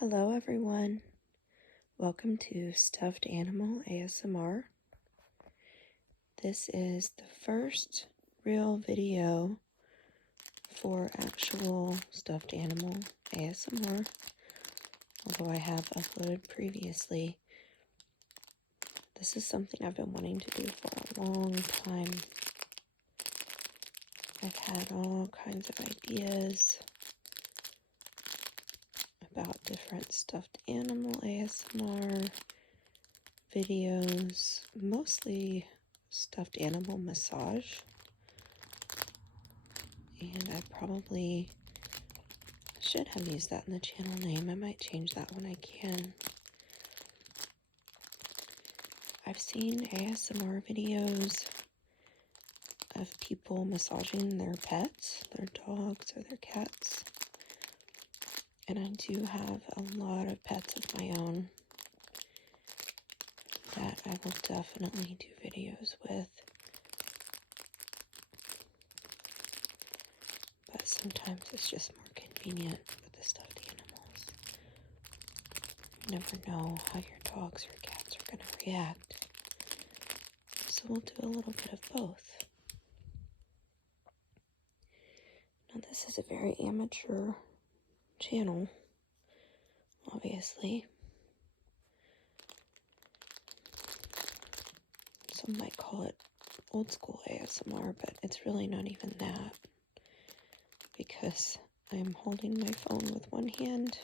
Hello everyone, welcome to Stuffed Animal ASMR. This is the first real video for actual stuffed animal ASMR, although I have uploaded previously. This is something I've been wanting to do for a long time. I've had all kinds of ideas about different stuffed animal ASMR videos, mostly stuffed animal massage, and I probably should have used that in the channel name. I might change that when I can. I've seen ASMR videos of people massaging their pets, their dogs or their cats. And I do have a lot of pets of my own that I will definitely do videos with. But sometimes it's just more convenient with the stuffed animals. You never know how your dogs or cats are going to react. So we'll do a little bit of both. Now this is a very amateur channel, obviously. Some might call it old school ASMR, but it's really not even that, because I'm holding my phone with one hand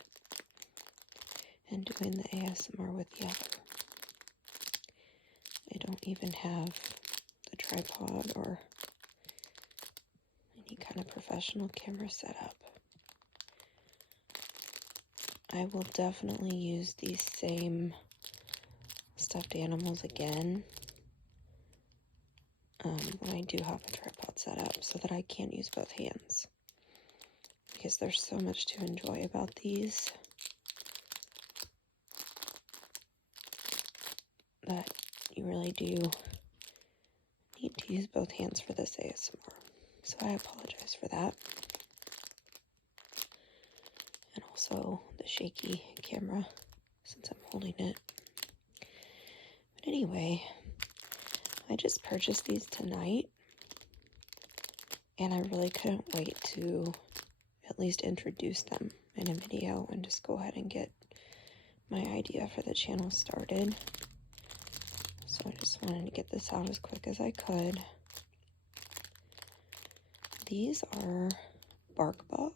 and doing the ASMR with the other. I don't even have the tripod or any kind of professional camera set up. I will definitely use these same stuffed animals again when I do have a tripod set up, so that I can use both hands, because there's so much to enjoy about these that you really do need to use both hands for this ASMR. So I apologize for that. And also the shaky camera since I'm holding it. But anyway, I just purchased these tonight, and I really couldn't wait to at least introduce them in a video and just go ahead and get my idea for the channel started. So I just wanted to get this out as quick as I could. These are BarkBox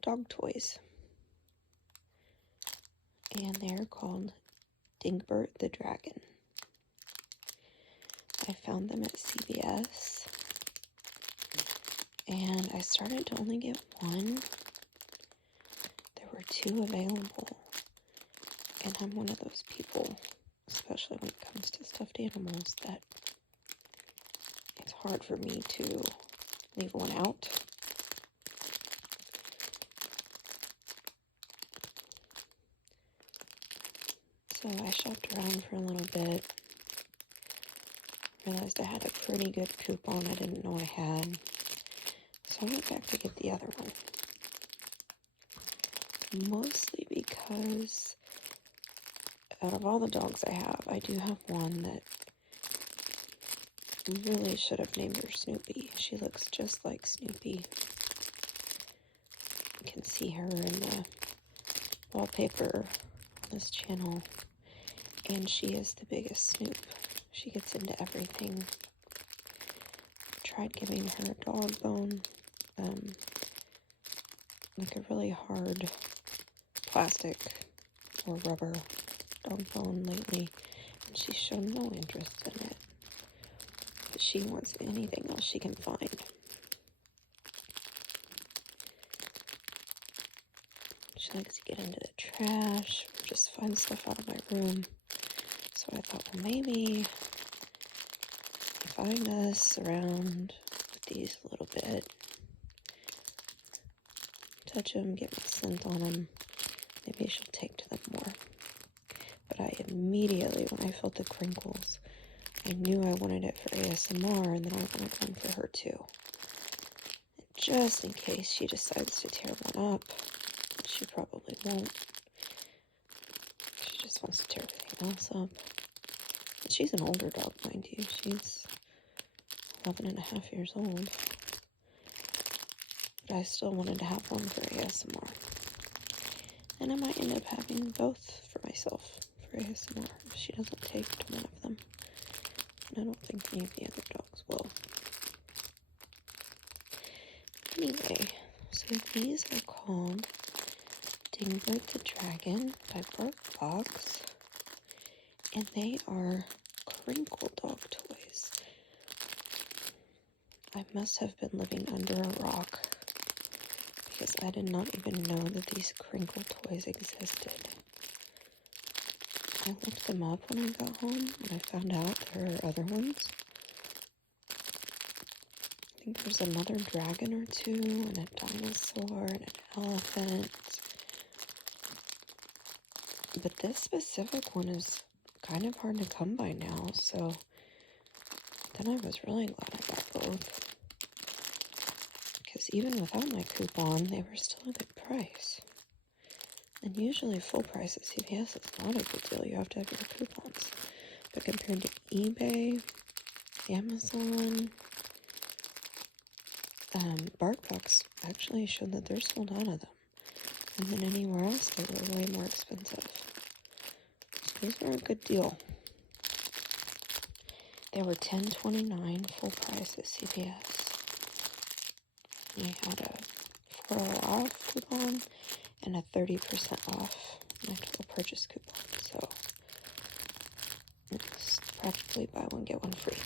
dog toys, and they're called Dingbert the Dragon. I found them at CVS, and I started to only get one. There were two available, and I'm one of those people, especially when it comes to stuffed animals, that it's hard for me to leave one out. So I shopped around for a little bit, realized I had a pretty good coupon I didn't know I had, so I went back to get the other one. Mostly because out of all the dogs I have, I do have one that really should have named her Snoopy. She looks just like Snoopy. You can see her in the wallpaper on this channel, and she is the biggest Snoop. She gets into everything. I tried giving her a dog bone, like a really hard plastic or rubber dog bone lately, and she's shown no interest in it. But she wants anything else she can find. She likes to get into the trash or just find stuff out of my room. So I thought, well, maybe if I mess around with these a little bit, touch them, get my scent on them, maybe she'll take to them more. But I immediately, when I felt the crinkles, I knew I wanted it for ASMR, and then I wanted one for her too. And just in case she decides to tear one up, she probably won't. She just wants to tear everything else up. And she's an older dog, mind you. She's 11 and a half years old. But I still wanted to have one for ASMR. And I might end up having both for myself for ASMR if she doesn't take to one of them. And I don't think any of the other dogs will. Anyway, so these are called Dingbird the Dragon by BarkBox. And they are Crinkle dog toys. I must have been living under a rock because I did not even know that these Crinkle toys existed. I looked them up when I got home and I found out there are other ones. I think there's another dragon or two, and a dinosaur, and an elephant. But this specific one is kind of hard to come by now, so then I was really glad I got both. Because even without my coupon, they were still a good price. And usually full price at CVS is not a good deal. You have to have your coupons. But compared to eBay, Amazon, BarkBox actually showed that they're sold out of them. And then anywhere else, they were way more expensive. So these were a good deal. They were $10.29 full price at CVS. And I had a $4 off coupon and a 30% off my total purchase coupon. So it's practically buy one, get one free.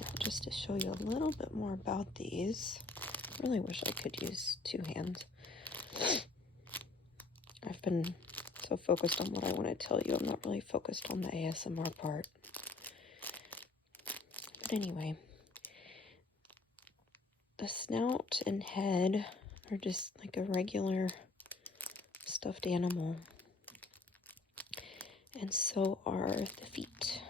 Now, just to show you a little bit more about these, I really wish I could use two hands. I've been so focused on what I want to tell you, I'm not really focused on the ASMR part. But anyway, the snout and head are just like a regular stuffed animal. And so are the feet.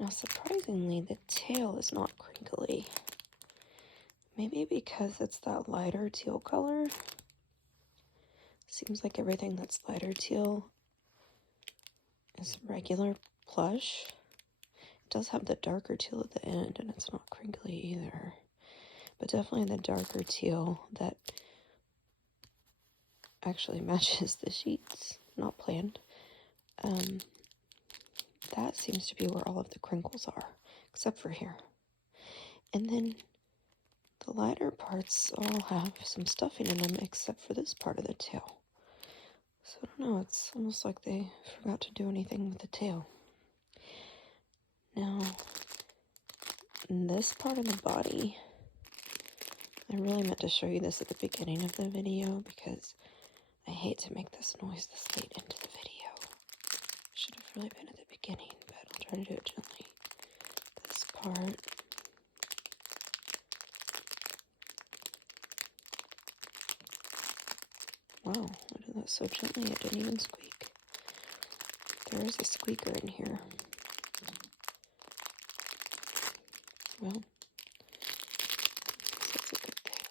Now, surprisingly, the tail is not crinkly. Maybe because it's that lighter teal color. Seems like everything that's lighter teal is regular plush. It does have the darker teal at the end, and it's not crinkly either. But definitely the darker teal that actually matches the sheets. Not planned. That seems to be where all of the crinkles are, except for here. And then the lighter parts all have some stuffing in them, except for this part of the tail. So I don't know, it's almost like they forgot to do anything with the tail. Now, in this part of the body, I really meant to show you this at the beginning of the video because I hate to make this noise this late into the video. Should have really been at the beginning, but I'll try to do it gently. This part. Wow, I did that so gently it didn't even squeak. There is a squeaker in here. Well, that's a good thing.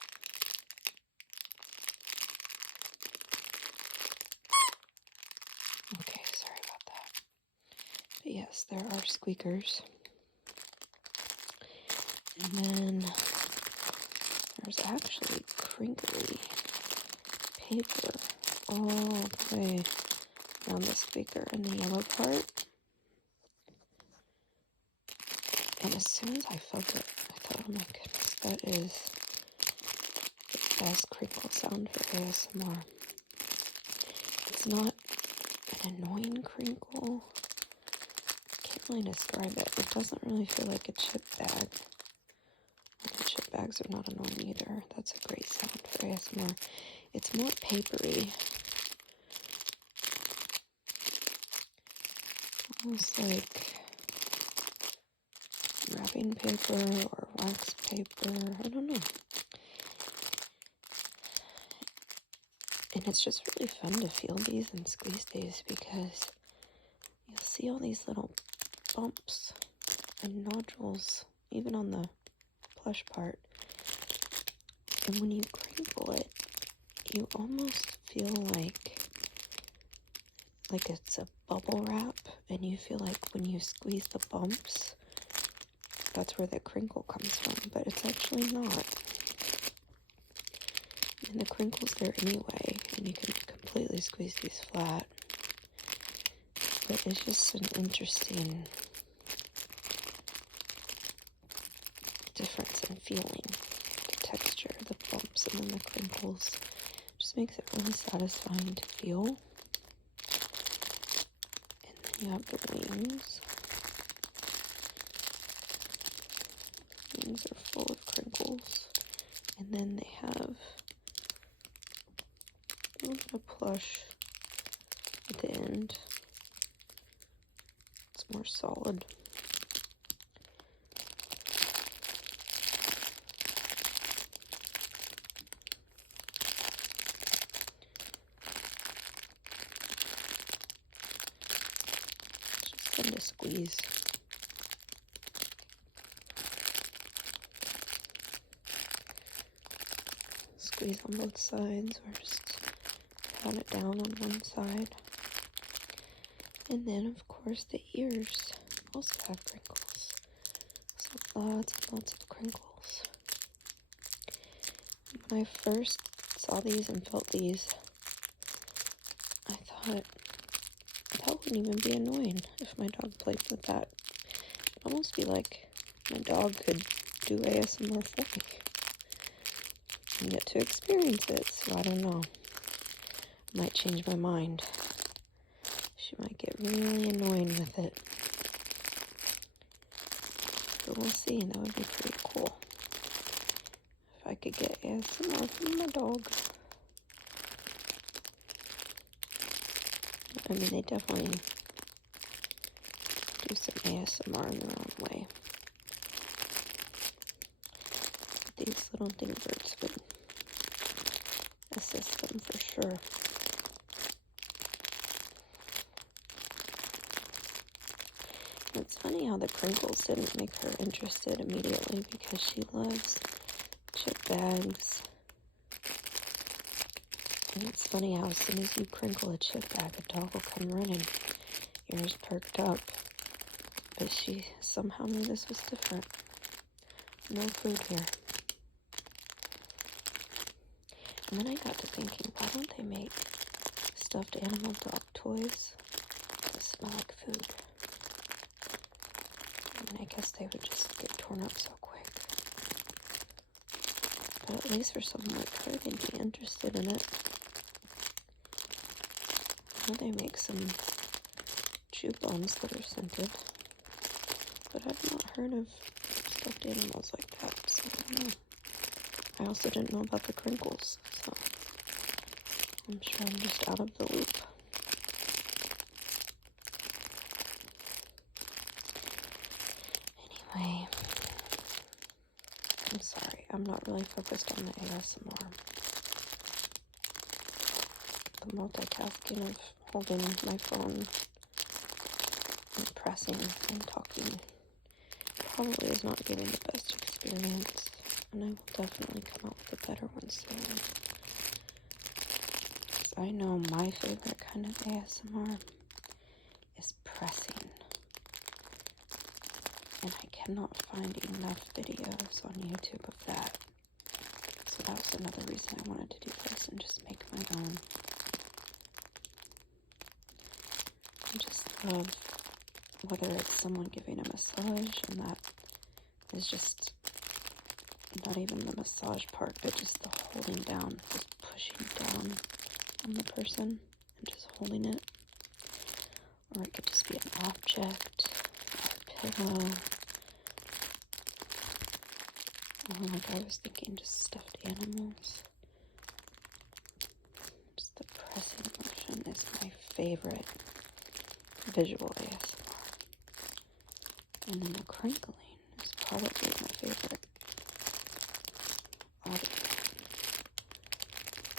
Okay, sorry about that. But yes, there are squeakers. And then there's actually crinkly paper all the way around the squeaker in the yellow part. And as soon as I felt it, I thought, oh my goodness, that is the best crinkle sound for ASMR. It's not an annoying crinkle. I can't really describe it. It doesn't really feel like a chip bag. The chip bags are not annoying either. That's a great sound for ASMR. It's more papery. Almost like wrapping paper or wax paper. I don't know. And it's just really fun to feel these and squeeze these because you'll see all these little bumps and nodules, even on the plush part. And when you crinkle it, you almost feel like it's a bubble wrap, and you feel like when you squeeze the bumps, that's where the crinkle comes from, but it's actually not. And the crinkle's there anyway, and you can completely squeeze these flat. But it's just an interesting difference in feeling. The texture, the bumps, and then the crinkles. Just makes it really satisfying to feel. And then you have the wings. Wings are full of crinkles. And then they have a little bit of plush at the end. It's more solid. It's just fun to squeeze. Squeeze on both sides, or just pat it down on one side. And then, of course, the ears also have crinkles. So lots and lots of crinkles. When I first saw these and felt these, I thought that wouldn't even be annoying if my dog played with that. It'd almost be like my dog could do ASMR for me and get to experience it. So I don't know. Might change my mind. She might get really annoying with it. But we'll see. That would be pretty cool. If I could get ASMR from my dog. I mean, they definitely do some ASMR in their own way. These little dingbirds would assist them for sure. It's funny how the crinkles didn't make her interested immediately, because she loves chip bags. And it's funny how as soon as you crinkle a chip bag, a dog will come running, ears perked up. But she somehow knew this was different. No food here. And then I got to thinking, why don't they make stuffed animal dog toys that smell like food? I mean, I guess they would just get torn up so quick. But at least for someone like her, they'd be interested in it. I know they make some chew bones that are scented, but I've not heard of stuffed animals like that, so I don't know. I also didn't know about the crinkles, so I'm sure I'm just out of the loop. Anyway, I'm sorry, I'm not really focused on the ASMR. The multitasking of holding my phone and pressing and talking probably is not giving the best experience, and I will definitely come out with a better one soon. Because I know my favorite kind of ASMR is pressing. And I cannot find enough videos on YouTube of that. So that was another reason I wanted to do this and just make my own. I just love whether it's someone giving a massage, and that is just not even the massage part, but just the holding down, just pushing down on the person and just holding it. Or it could just be an object, or a pillow. Or like I was thinking, just stuffed animals. Just the pressing motion is my favorite visual ASMR. And then the crinkling is probably my favorite audio.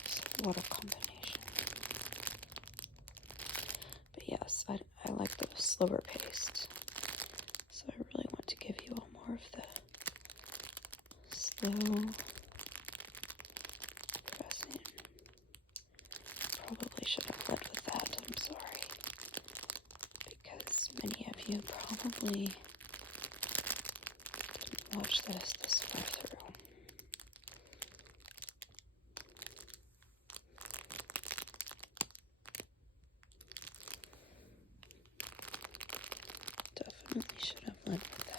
So what a combination. But yes, I like those slower paced. So I really want to give you all more of the slow pressing. Probably should have led with that, I'm sorry. Because many of you probably didn't watch this far through. Definitely should have led with that.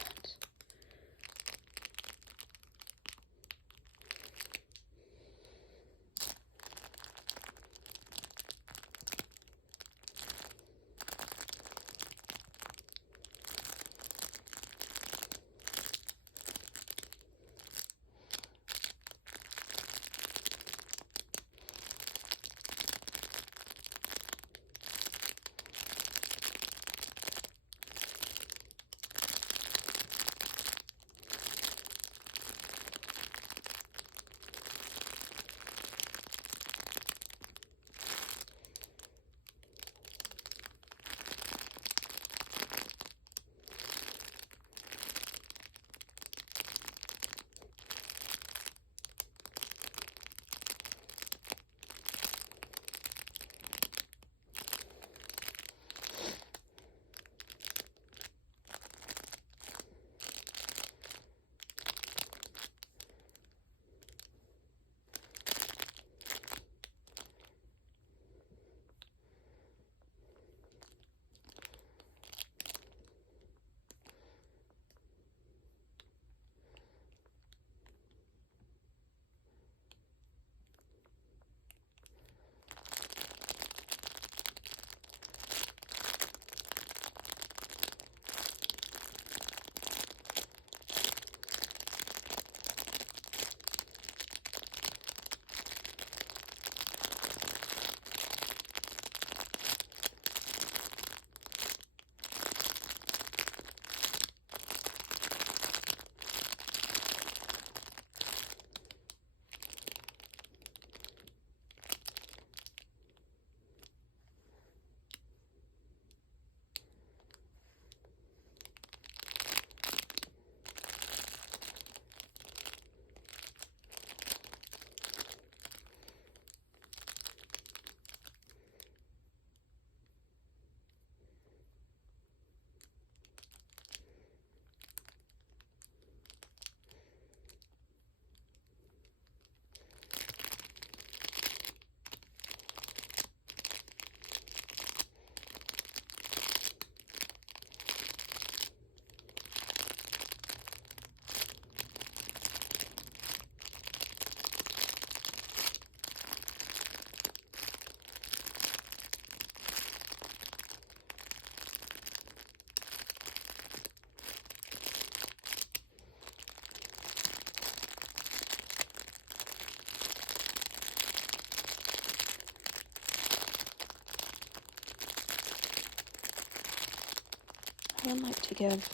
I would like to give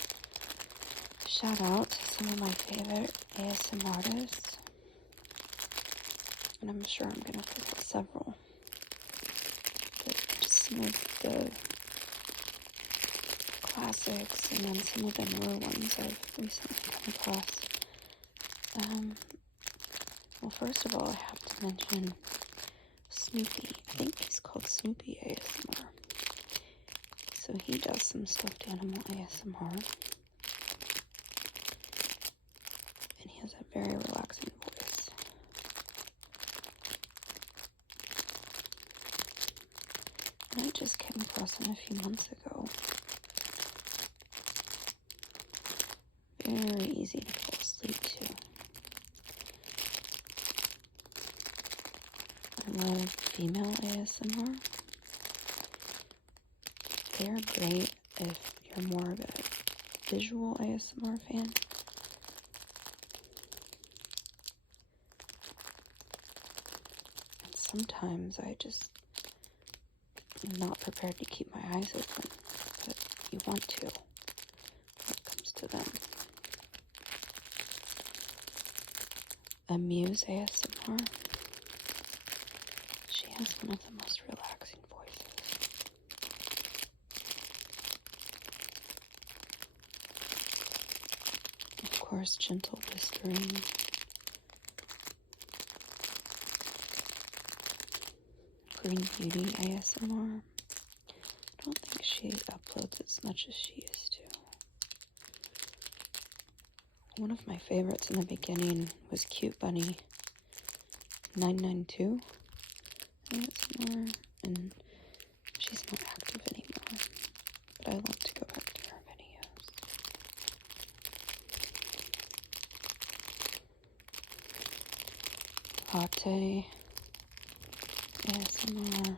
a shout out to some of my favorite ASM artists, and I'm sure I'm going to forget several, but just some of the classics and then some of the newer ones I've recently come across. Well, first of all, I have to mention Snoopy. I think he's called Snoopy ASMR. So he does some stuffed animal ASMR. And he has a very relaxing voice. And I just came across him a few months ago. Very easy to fall asleep to. I love female ASMR. They're great if you're more of a visual ASMR fan. And sometimes I just am not prepared to keep my eyes open, but you want to when it comes to them. Amuse ASMR. She has one of the most relaxing voices. course, gentle whispering. Green Beauty ASMR. I don't think she uploads as much as she used to. One of my favorites in the beginning was Cute Bunny 992 ASMR, and she's not active anymore, but I love to go back to her videos. Latte ASMR.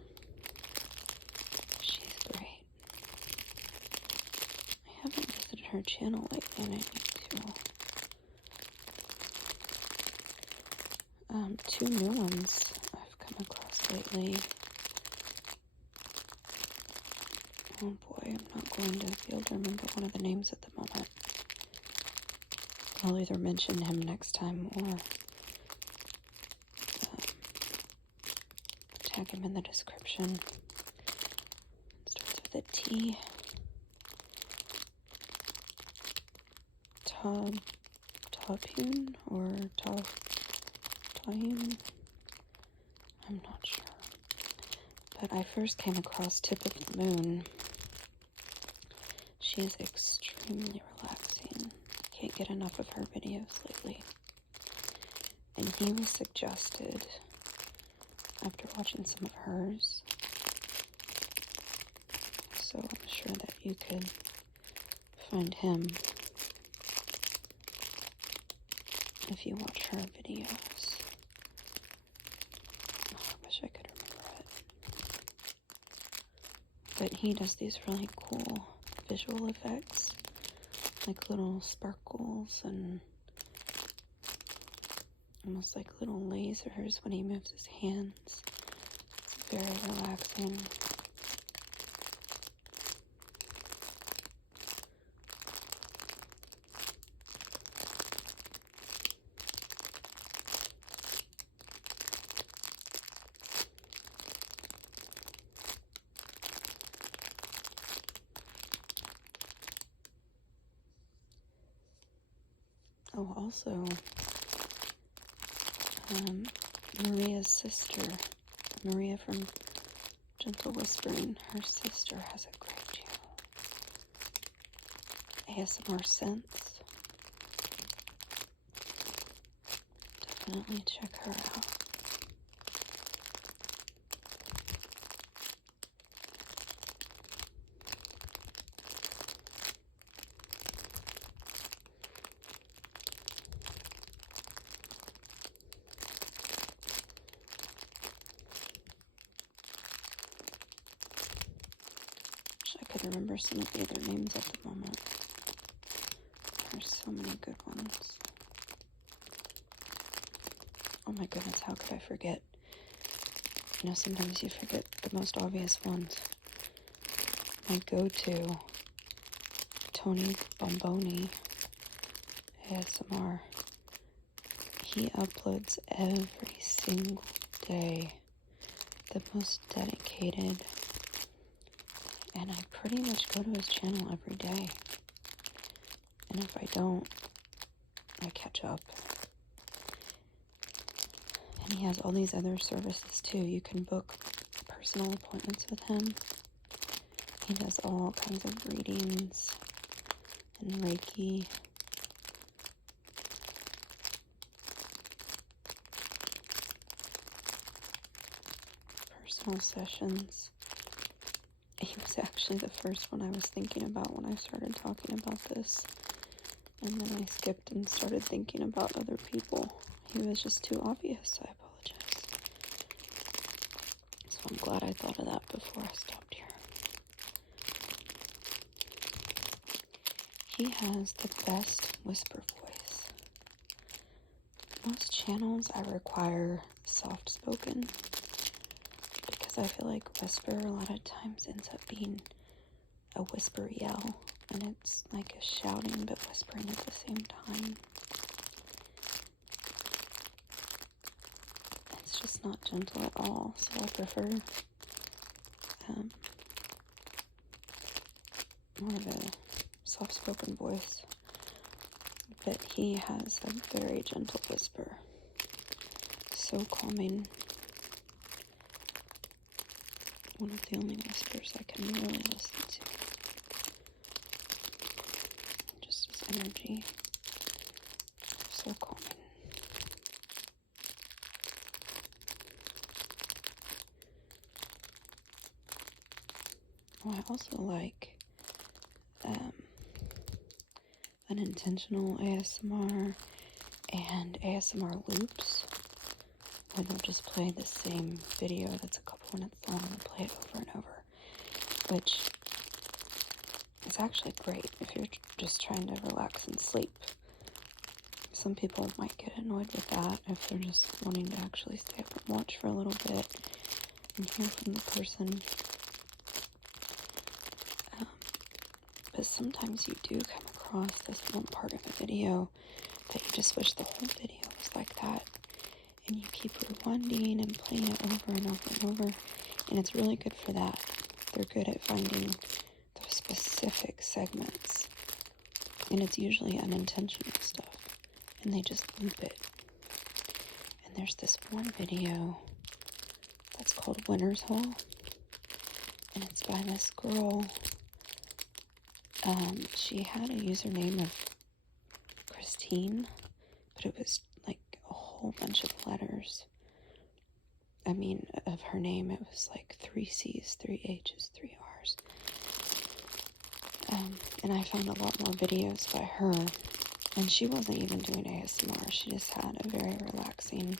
She's great. I haven't visited her channel lately and I need to. Two new ones I've come across lately. Oh boy, I'm not going to be able to remember one of the names at the moment. I'll either mention him next time or tag him in the description. It starts with a T. Tabuhan or Tabuhan? I'm not sure. But I first came across Tip of the Moon. She is extremely relaxing. Can't get enough of her videos lately. And he was suggested after watching some of hers. So I'm sure that you could find him if you watch her videos. Oh, I wish I could remember it. But he does these really cool visual effects, like little sparkles and almost like little lasers when he moves his hands. It's very relaxing. Oh, also, Maria's sister, Maria from Gentle Whispering, her sister has a great channel. ASMR Sense. Definitely check her out. I could remember some of the other names at the moment. There's so many good ones. Oh my goodness, how could I forget? You know, sometimes you forget the most obvious ones. My go-to, Tony Bomboni ASMR. He uploads every single day. The most dedicated. And I pretty much go to his channel every day. And if I don't, I catch up. And he has all these other services too. You can book personal appointments with him. He does all kinds of readings and Reiki. Personal sessions. He was actually the first one I was thinking about when I started talking about this. And then I skipped and started thinking about other people. He was just too obvious. I apologize. So I'm glad I thought of that before I stopped here. He has the best whisper voice. Most channels I require soft spoken. I feel like whisper a lot of times ends up being a whisper yell, and it's like a shouting but whispering at the same time. It's just not gentle at all, so I prefer more of a soft-spoken voice. but he has a very gentle whisper. So calming. One of the only whispers I can really listen to. Just his energy. So calming. Oh, I also like Unintentional ASMR and ASMR loops, where they'll just play the same video that's a couple minutes long and play it over and over, which is actually great if you're just trying to relax and sleep. Some people might get annoyed with that if they're just wanting to actually stay up and watch for a little bit and hear from the person. But sometimes you do come across this one part of a video that you just wish the whole video was like that. And you keep rewinding and playing it over and over and over. And it's really good for that. They're good at finding those specific segments. And it's usually unintentional stuff. And they just loop it. And there's this one video that's called Winner's Haul. And it's by this girl. She had a username of Christine, but it was like a whole bunch of letters. I mean, of her name, it was like 3 C's, 3 H's, 3 R's. And I found a lot more videos by her, and she wasn't even doing ASMR. She just had a very relaxing,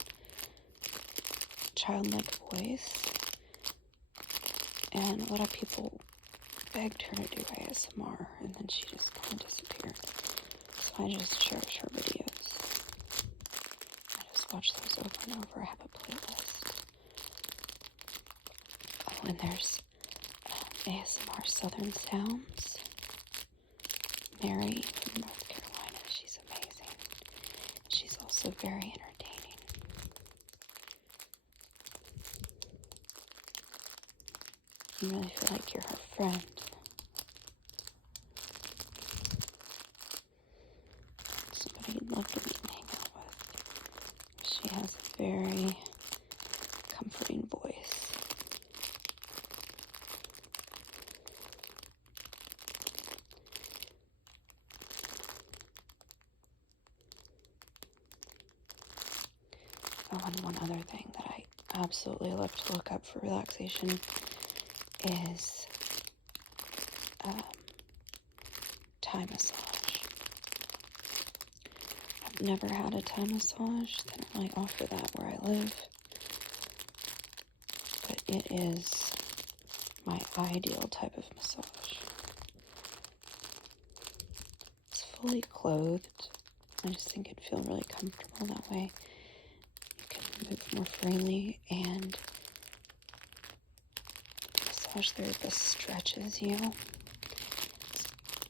childlike voice. And a lot of people begged her to do ASMR, and then she just kind of disappeared. So I just cherish her videos. I just watch those over and over. I have a playlist. Oh, and there's ASMR Southern Sounds. Mary from North Carolina. She's amazing. She's also very entertaining. You really feel like you're her friend. Somebody you'd love to meet and hang out with. She has a very comforting voice. Oh, and one other thing that I absolutely love to look up for relaxation is Thai massage. I've never had a Thai massage. They don't really offer that where I live. But it is my ideal type of massage. It's fully clothed. I just think it'd feel really comfortable that way. You can move more freely, and the massage therapist stretches you. It's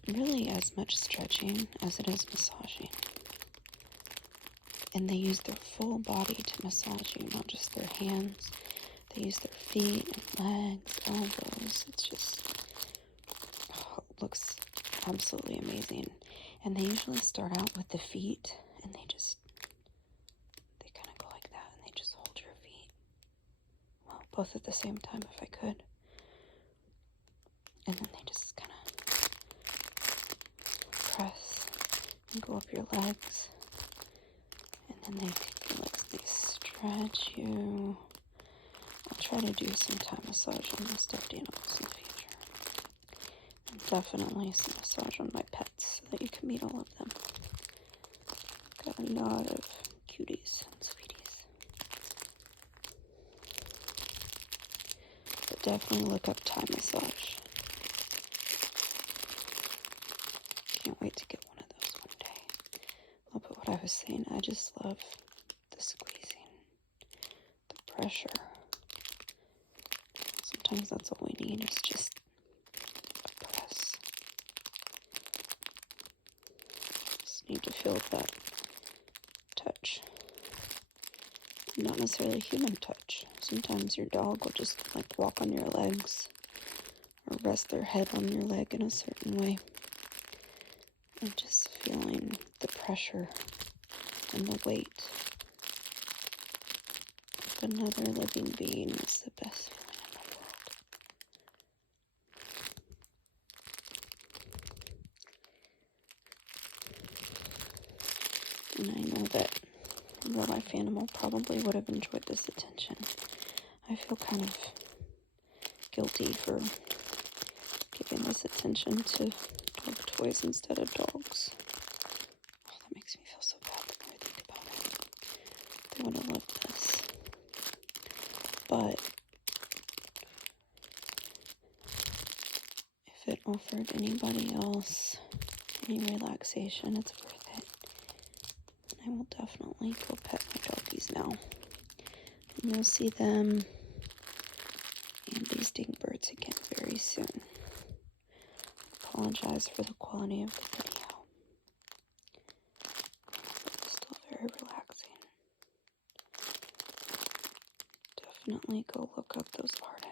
really as much stretching as it is massaging. And they use their full body to massage you, not just their hands. They use their feet and legs, elbows. It's just, it looks absolutely amazing. And they usually start out with the feet, and they kind of go like that, and they just hold your feet. Well, both at the same time if I could. And then they just kind of press and go up your legs. And then they take your legs, they stretch you. I'll try to do some Thai massage on the stuffed animals in the future. And definitely some massage on my pets so that you can meet all of them. Got a lot of cuties and sweeties. But definitely look up Thai massage. Can't wait to get one of those one day. Oh, but what I was saying, I just love the squeezing, the pressure. Sometimes that's all we need is just a press. Just need to feel that touch. Not necessarily human touch. Sometimes your dog will just like walk on your legs or rest their head on your leg in a certain way. I'm just feeling the pressure and the weight of another living being is the best feeling in the world. And I know that a real life animal probably would have enjoyed this attention. I feel kind of guilty for giving this attention to dog toys instead of dogs. Oh, that makes me feel so bad the more I think about it. They would have loved this. But if it offered anybody else any relaxation, it's worth it. And I will definitely go pet my doggies now. And you'll see them and these dingbirds again very soon. Apologize for the quality of the video. But it's still very relaxing. Definitely go look up those art